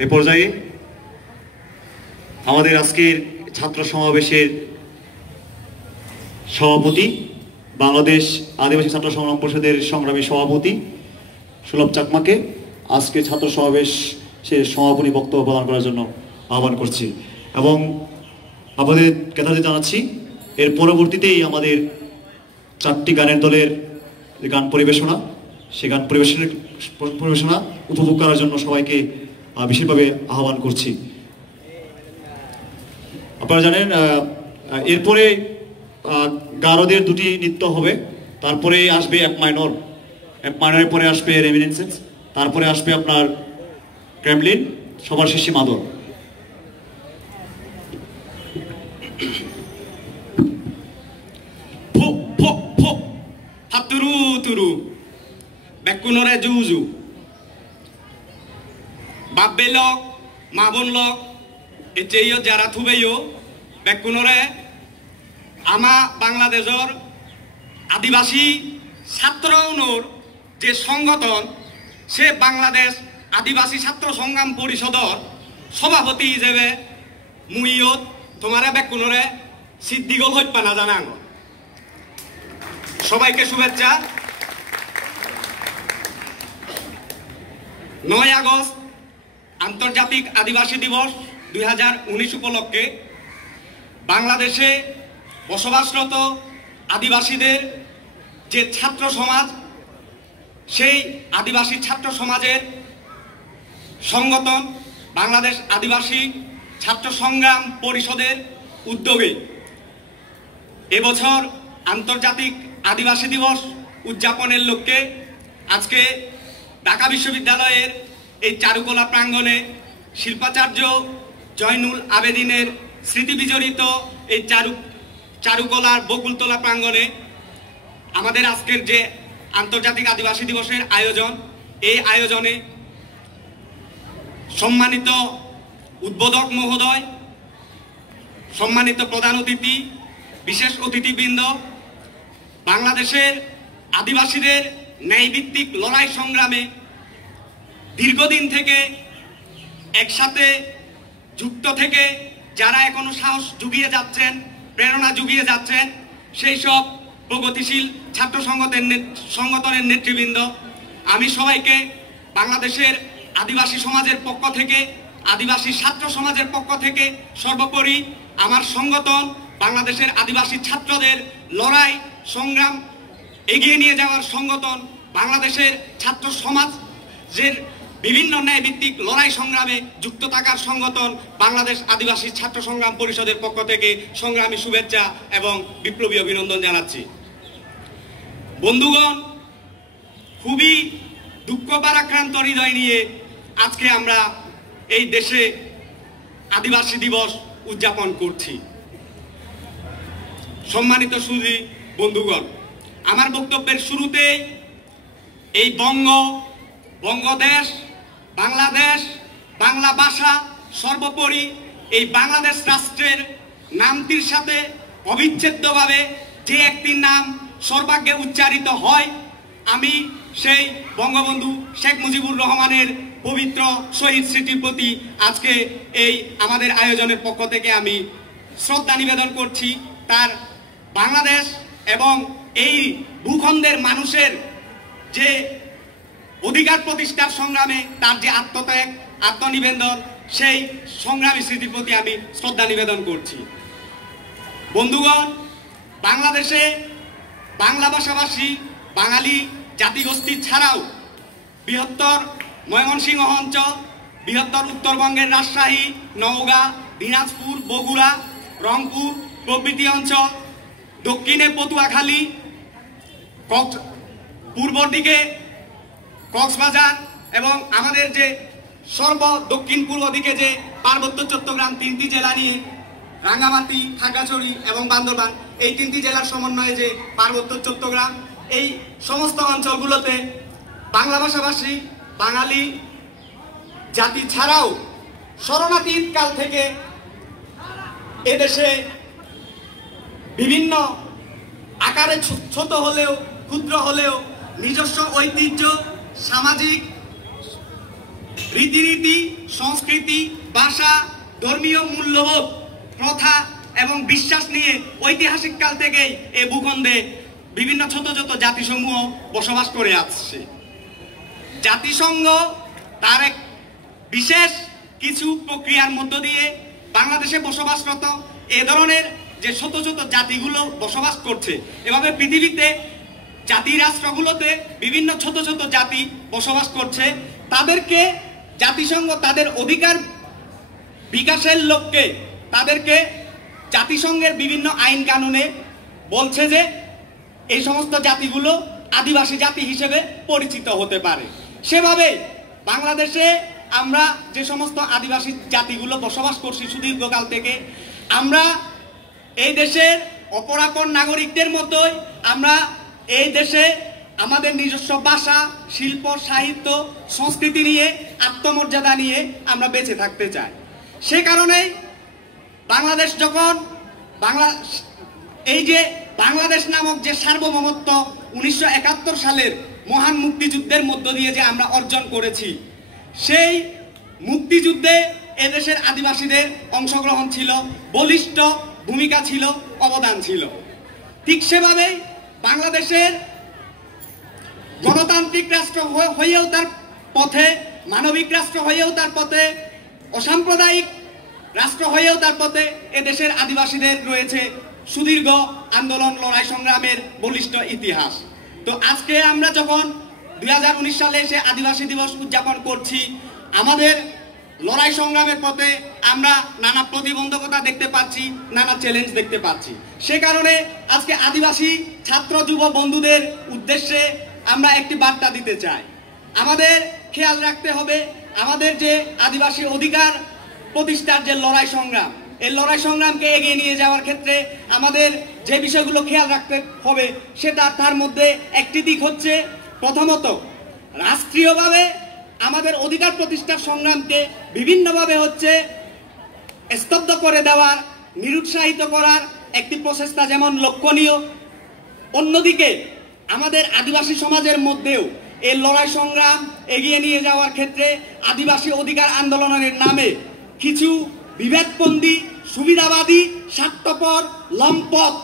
এ পর্যায়ে আমাদের আজকের ছাত্র সমাবেশের সভাপতি, বাংলাদেশ আদিবাসী ছাত্র সংগ্রাম পরিষদের সংগ্রামী সভাপতি সুলভ চাকমাকে আজকে ছাত্র সমাবেশের সমাপনী বক্তব্য প্রদান করার জন্য আহ্বান করছি এবং আমাদের কৃতজ্ঞতা জানাচ্ছি। এর পরবর্তীতেই আমাদের 4টি গানের দলের গান পরিবেশনা, সেই গান পরিবেশনা উপভোগ করার জন্য সবাইকে বিশেষভাবে আহ্বান করছি। আপনারা জানেন এরপরে গারোদের 2টি নৃত্য হবে, তারপরে আসবে অ্যাপ মাইনরের পরে আসবে রেমিনেন্সেন্স, তারপরে আসবে আপনার ক্রেমলিন, সবার শেষে মাদল। হাতুরু তুরু বেকুনরে জুজু বাব্বে লক মাবন লক এচেইও যারা থুবেইও বেকুনরে আমা বাংলাদেশের আদিবাসী ছাত্রর যে সংগঠন, সে বাংলাদেশ আদিবাসী ছাত্র সংগ্রাম পরিষদর সভাপতি হিসেবে মুইয়ত তোমারে বেকুনরে সিদ্দিগল হইপা না জানাং। সবাইকে শুভেচ্ছা। 9 আগস্ট আন্তর্জাতিক আদিবাসী দিবস 2019 উপলক্ষে বাংলাদেশে বসবাসরত আদিবাসীদের যে ছাত্র সমাজ, সেই আদিবাসী ছাত্র সমাজের সংগঠন বাংলাদেশ আদিবাসী ছাত্র সংগ্রাম পরিষদের উদ্যোগে এবছর আন্তর্জাতিক আদিবাসী দিবস উদযাপনের লক্ষ্যে আজকে ঢাকা বিশ্ববিদ্যালয়ের এই চারুকলা প্রাঙ্গণে শিল্পাচার্য জয়নুল আবেদিনের স্মৃতি বিজড়িত এই চারুকলার বকুলতলা প্রাঙ্গণে আমাদের আজকের যে আন্তর্জাতিক আদিবাসী দিবসের আয়োজন, এই আয়োজনে সম্মানিত উদ্বোধক মহোদয়, সম্মানিত প্রধান অতিথি, বিশেষ অতিথিবৃন্দ, বাংলাদেশের আদিবাসীদের ন্যায়ভিত্তিক লড়াই সংগ্রামে দীর্ঘদিন থেকে একসাথে যুক্ত থেকে যারা এখনো সাহস জুগিয়ে যাচ্ছেন, প্রেরণা জুগিয়ে যাচ্ছেন, সেই সব প্রগতিশীল ছাত্র সংগঠনের নেতৃবৃন্দ, আমি সবাইকে বাংলাদেশের আদিবাসী সমাজের পক্ষ থেকে, আদিবাসী ছাত্র সমাজের পক্ষ থেকে, সর্বোপরি আমার সংগঠন বাংলাদেশের আদিবাসী ছাত্রদের লড়াই সংগ্রাম এগিয়ে নিয়ে যাওয়ার সংগঠন বাংলাদেশের ছাত্র সমাজের বিভিন্ন ন্যায়ভিত্তিক লড়াই সংগ্রামে যুক্ত থাকার সংগঠন বাংলাদেশ আদিবাসী ছাত্র সংগ্রাম পরিষদের পক্ষ থেকে সংগ্রামী শুভেচ্ছা এবং বিপ্লবী অভিনন্দন জানাচ্ছি। বন্ধুগণ, খুবই দুঃখ ভারাক্রান্ত হৃদয় নিয়ে আজকে আমরা এই দেশে আদিবাসী দিবস উদযাপন করছি। সম্মানিত সুধী বন্ধুগণ, আমার বক্তব্যের শুরুতে এই বঙ্গদেশ, বাংলাদেশ, বাংলা ভাষা, সর্বোপরি এই বাংলাদেশ রাষ্ট্রের নামটির সাথে অবিচ্ছেদ্যভাবে যে একটি নাম সর্বাগ্যে উচ্চারিত হয়, আমি সেই বঙ্গবন্ধু শেখ মুজিবুর রহমানের পবিত্র শহীদ স্মৃতির প্রতি আজকে এই আমাদের আয়োজনের পক্ষ থেকে আমি শ্রদ্ধা নিবেদন করছি। তার বাংলাদেশ এবং এই ভূখণ্ডের মানুষের যে অধিকার প্রতিষ্ঠার সংগ্রামে তার যে আত্মত্যাগ, আত্মনিবেদন, সেই সংগ্রামী স্মৃতির প্রতি আমি শ্রদ্ধা নিবেদন করছি। বন্ধুগণ, বাংলাদেশে বাংলা ভাষাভাষী বাঙালি জাতিগোষ্ঠী ছাড়াও বৃহত্তর ময়মনসিংহ অঞ্চল, বৃহত্তর উত্তরবঙ্গের রাজশাহী, নওগাঁ, দিনাজপুর, বগুড়া, রংপুর প্রভৃতি অঞ্চল, দক্ষিণে পটুয়াখালী, পূর্বর দিকে কক্সবাজার এবং আমাদের যে দক্ষিণ পূর্ব দিকে যে পার্বত্য চট্টগ্রাম 3টি জেলা নিয়ে রাঙ্গামাটি, খাগড়াছড়ি এবং বান্দরবান, এই 3টি জেলার সমন্বয়ে যে পার্বত্য চট্টগ্রাম, এই সমস্ত অঞ্চলগুলোতে বাংলা ভাষাভাষী বাঙালি জাতি ছাড়াও শরণাতীত কাল থেকে এদেশে বিভিন্ন আকারে ছোট হলেও ক্ষুদ্র হলেও নিজস্ব ঐতিহ্য, সামাজিক রীতিনীতি, সংস্কৃতি, ভাষা, ধর্মীয় মূল্যবোধ, প্রথা এবং বিশ্বাস নিয়ে ঐতিহাসিক কাল থেকেই এই ভূখণ্ডে বিভিন্ন ছোট ছোট জাতিসমূহ বসবাস করে আসছে। জাতিসংঘ তার এক বিশেষ কিছু প্রক্রিয়ার মধ্য দিয়ে বাংলাদেশে বসবাসরত এ ধরনের যে ছোট ছোট জাতিগুলো বসবাস করছে, এভাবে পৃথিবীতে জাতি রাষ্ট্রগুলোতে বিভিন্ন ছোট ছোট জাতি বসবাস করছে, তাদেরকে জাতিসংঘ তাদের অধিকার বিকাশের লক্ষ্যে তাদেরকে জাতিসংঘের বিভিন্ন আইন কানুনে বলছে যে এই সমস্ত জাতিগুলো আদিবাসী জাতি হিসেবে পরিচিত হতে পারে। সেভাবে বাংলাদেশে আমরা যে সমস্ত আদিবাসী জাতিগুলো বসবাস করছি সুদীর্ঘকাল থেকে, আমরা এই দেশের অপরাপর নাগরিকদের মতোই আমরা এই দেশে আমাদের নিজস্ব ভাষা, শিল্প, সাহিত্য, সংস্কৃতি নিয়ে, আত্মমর্যাদা নিয়ে আমরা বেঁচে থাকতে চাই। সে কারণেই বাংলাদেশ যখন এই যে বাংলাদেশ নামক যে সার্বভৌমত্ব 1971 সালের মহান মুক্তিযুদ্ধের মধ্য দিয়ে যে আমরা অর্জন করেছি, সেই মুক্তিযুদ্ধে এদেশের আদিবাসীদের অংশগ্রহণ ছিল, বলিষ্ঠ ভূমিকা ছিল, অবদান ছিল। ঠিক সেভাবেই বাংলাদেশের গণতান্ত্রিক রাষ্ট্র হয়েও তার পথে, মানবিক রাষ্ট্র হয়েও তার পথে, অসাম্প্রদায়িক রাষ্ট্র হয়েও তার পথে এদেশের আদিবাসীদের রয়েছে সুদীর্ঘ আন্দোলন, লড়াই সংগ্রামের বলিষ্ঠ ইতিহাস। তো আজকে আমরা যখন 2019 সালে এসে আদিবাসী দিবস উদযাপন করছি, আমাদের লড়াই সংগ্রামের পথে আমরা নানা প্রতিবন্ধকতা দেখতে পাচ্ছি, নানা চ্যালেঞ্জ দেখতে পাচ্ছি। সে কারণে আজকে আদিবাসী ছাত্র যুব বন্ধুদের উদ্দেশ্যে আমরা একটি বার্তা দিতে চাই। আমাদের খেয়াল রাখতে হবে আমাদের যে আদিবাসী অধিকার প্রতিষ্ঠার যে লড়াই সংগ্রাম, এই লড়াই সংগ্রামকে এগিয়ে নিয়ে যাওয়ার ক্ষেত্রে আমাদের যে বিষয়গুলো খেয়াল রাখতে হবে, সেটা তার মধ্যে একটি দিক হচ্ছে, প্রথমত রাষ্ট্রীয়ভাবে আমাদের অধিকার প্রতিষ্ঠার সংগ্রামকে বিভিন্নভাবে হচ্ছে স্তব্ধ করে দেওয়ার, নিরুৎসাহিত করার একটি প্রচেষ্টা যেমন লক্ষণীয়, অন্যদিকে আমাদের আদিবাসী সমাজের মধ্যেও এই লড়াই সংগ্রাম এগিয়ে নিয়ে যাওয়ার ক্ষেত্রে আদিবাসী অধিকার আন্দোলনের নামে কিছু বিভেদপন্থী, সুবিধাবাদী, স্বার্থপর, লম্পট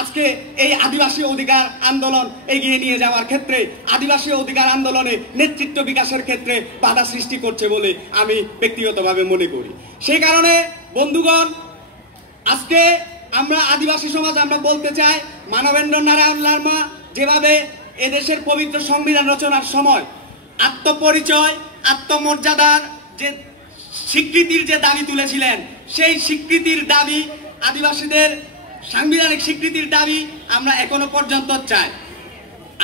আজকে এই আদিবাসী অধিকার আন্দোলন এগিয়ে নিয়ে যাওয়ার ক্ষেত্রে, আদিবাসী অধিকার আন্দোলনে নেতৃত্ব বিকাশের ক্ষেত্রে বাধা সৃষ্টি করছে বলে আমি ব্যক্তিগতভাবে মনে করি। সেই কারণে বন্ধুগণ, আজকে আমরা আদিবাসী সমাজ আমরা বলতে চাই, মানবেন্দ্র নারায়ণ লারমা যেভাবে এদেশের পবিত্র সংবিধান রচনার সময় আত্মপরিচয়, আত্মমর্যাদার যে স্বীকৃতির যে দাবি তুলেছিলেন, সেই স্বীকৃতির দাবি, আদিবাসীদের সাংবিধানিক স্বীকৃতির দাবি আমরা এখনো পর্যন্ত চাই।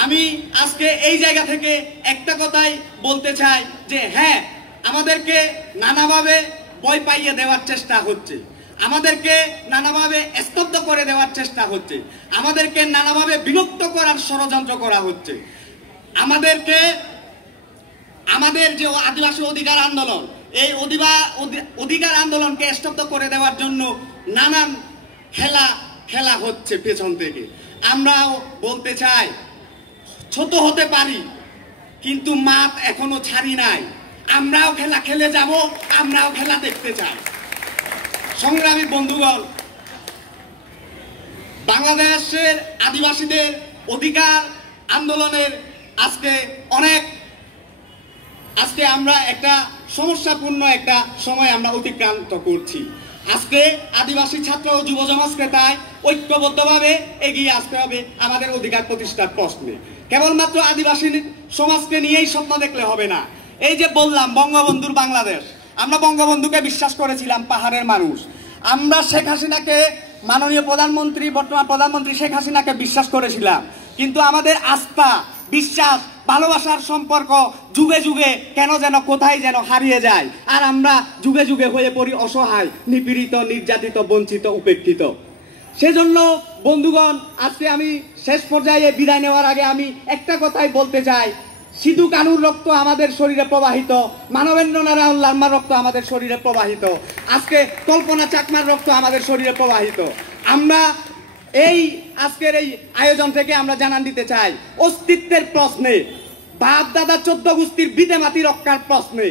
আমি আজকে এই জায়গা থেকে একটা কথাই বলতে চাই যে হ্যাঁ, আমাদেরকে নানাভাবে ভয় পাইয়ে দেওয়ার চেষ্টা হচ্ছে, আমাদেরকে নানাভাবে স্তব্ধ করে দেওয়ার চেষ্টা হচ্ছে, আমাদেরকে নানাভাবে বিভক্ত করার ষড়যন্ত্র করা হচ্ছে, আমাদেরকে আমাদের যে আদিবাসী অধিকার আন্দোলন, এই অধিকার আন্দোলনকে স্তব্ধ করে দেওয়ার জন্য নানান খেলা হচ্ছে পেছন থেকে। আমরাও বলতে চাই, ছোট হতে পারি কিন্তু মাঠ এখনো ছাড়ি নাই, আমরাও খেলা খেলে যাব, আমরাও খেলা দেখতে চাই। সংগ্রামী বন্ধুগণ, বাংলাদেশের আদিবাসীদের অধিকার আন্দোলনের আজকে আমরা একটা সমস্যাপূর্ণ একটা সময় আমরা অতিক্রান্ত করছি। আজকে আদিবাসী ছাত্র ও যুব সমাজকে তাই ঐক্যবদ্ধভাবে এগিয়ে আসতে হবে আমাদের অধিকার প্রতিষ্ঠার প্রশ্নে। কেবলমাত্র আদিবাসী সমাজকে নিয়েই স্বপ্ন দেখলে হবে না। এই যে বললাম বঙ্গবন্ধুর বাংলাদেশ, আমরা বঙ্গবন্ধুকে বিশ্বাস করেছিলাম, পাহাড়ের মানুষ। আমরা শেখ হাসিনাকে, মাননীয় প্রধানমন্ত্রী, বর্তমান প্রধানমন্ত্রী শেখ হাসিনাকে বিশ্বাস করেছিলাম, কিন্তু আমাদের আস্থা, বিশ্বাস, ভালোবাসার সম্পর্ক যুগে যুগে কেন যেন কোথায় যেন হারিয়ে যায়, আর আমরা যুগে যুগে হয়ে পড়ি অসহায়, নিপীড়িত, নির্যাতিত, বঞ্চিত, উপেক্ষিত। সেজন্য বন্ধুগণ, আজকে আমি শেষ পর্যায়ে বিদায় নেওয়ার আগে আমি একটা কথাই বলতে চাই, সিধু কানুর রক্ত আমাদের শরীরে প্রবাহিত, মানবেন্দ্র নারায়ণ লারমার রক্ত আমাদের শরীরে প্রবাহিত, আজকে কল্পনা চাকমার রক্ত আমাদের শরীরে প্রবাহিত। আমরা এই আজকের এই আয়োজন থেকে আমরা জানান দিতে চাই, অস্তিত্বের প্রশ্নে, বাপ দাদা 14 গোষ্ঠীর বিদেমাতি রক্ষার প্রশ্নে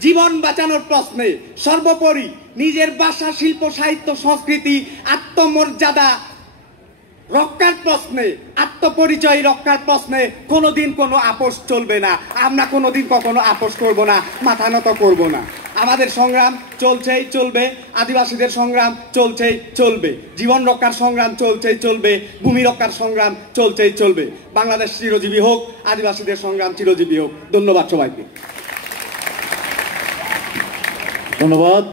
জীবন বাঁচানোর প্রশ্নে, সর্বোপরি নিজের ভাষা, শিল্প, সাহিত্য, সংস্কৃতি, আত্মমর্যাদা রক্ষার প্রশ্নে, আত্মপরিচয় রক্ষার প্রশ্নে কোনোদিন কোনো আপোষ চলবে না। আমরা কোনোদিন কখনো আপোষ করব না, মাথা নত করব না। আমাদের সংগ্রাম চলছেই চলবে, আদিবাসীদের সংগ্রাম চলছেই চলবে, জীবন রক্ষার সংগ্রাম চলছেই চলবে, ভূমি রক্ষার সংগ্রাম চলছেই চলবে। বাংলাদেশ চিরজীবী হোক, আদিবাসীদের সংগ্রাম চিরজীবী হোক। ধন্যবাদ সবাইকে। ধন্যবাদ।